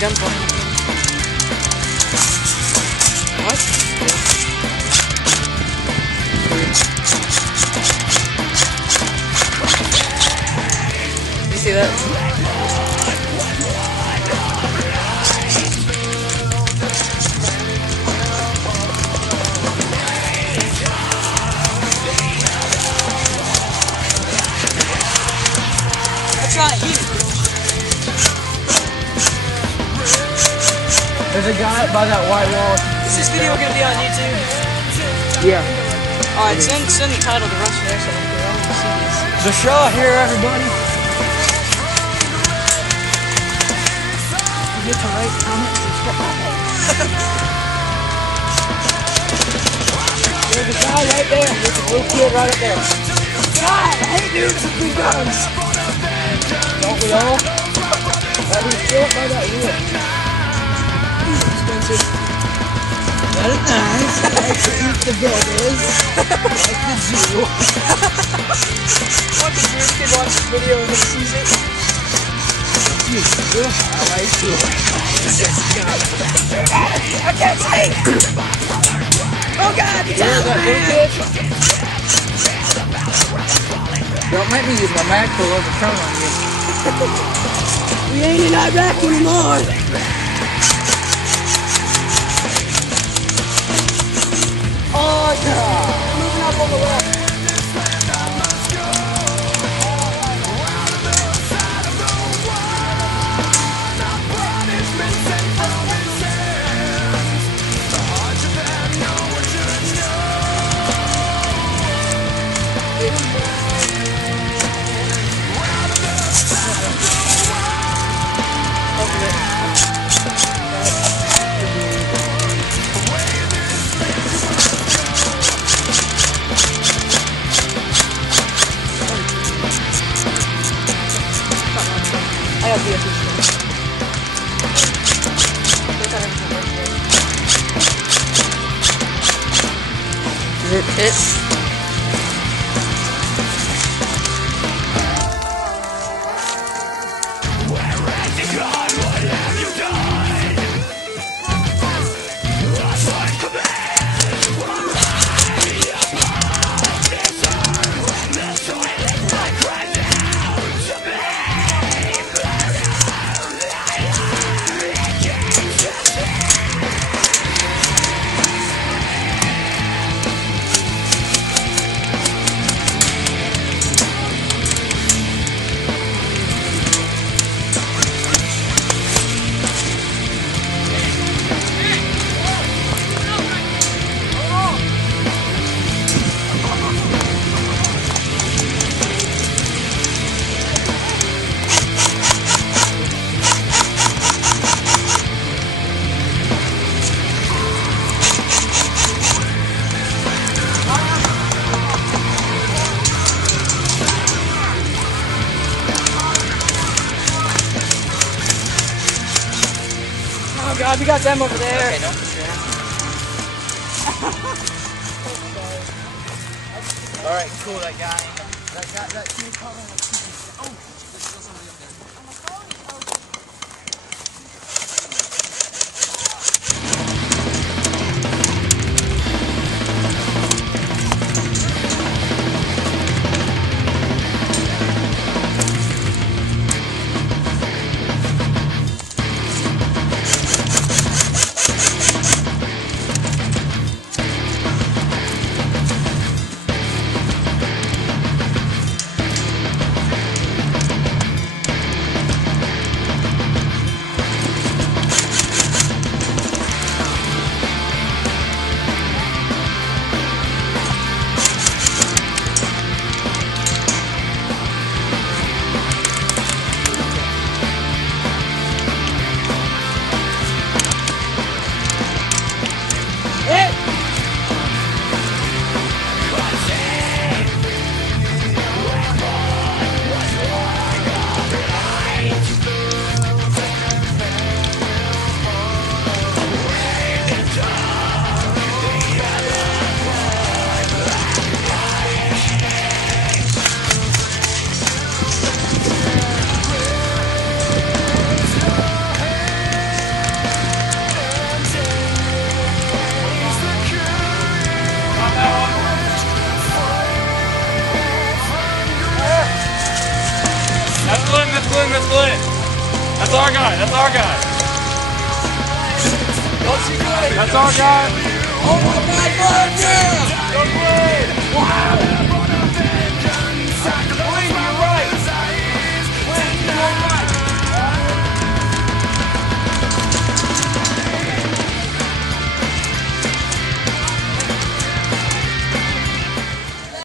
Jump on. What? You see that? That's not you. There's a guy by that white wall. Is this video gonna be on YouTube? Yeah. Alright, send the title to Russian Airsoft. I want to see this. There's a shot here, everybody. Forget to rate, comment, subscribe. There's a guy right there. There's a little kid right up there. God, I hate dudes with big guns. Don't we all? That was built by that wheel. Expensive. That is nice. I like to eat the burgers. Like the Jew. What, the Jewish kid watches this video and he sees it? I like to. I can't see! Oh God, it's out! Don't make me use my mag pull over turn on you. We ain't in Iraq anymore. Oh, yeah. Moving up on the left. I got the Is it? Oh God, we got them over there. Okay, don't push your Alright, cool, that guy. That team caught on. Oh, there's still somebody up there. our guy. That's our guy. That's our guy. Oh my God, yeah!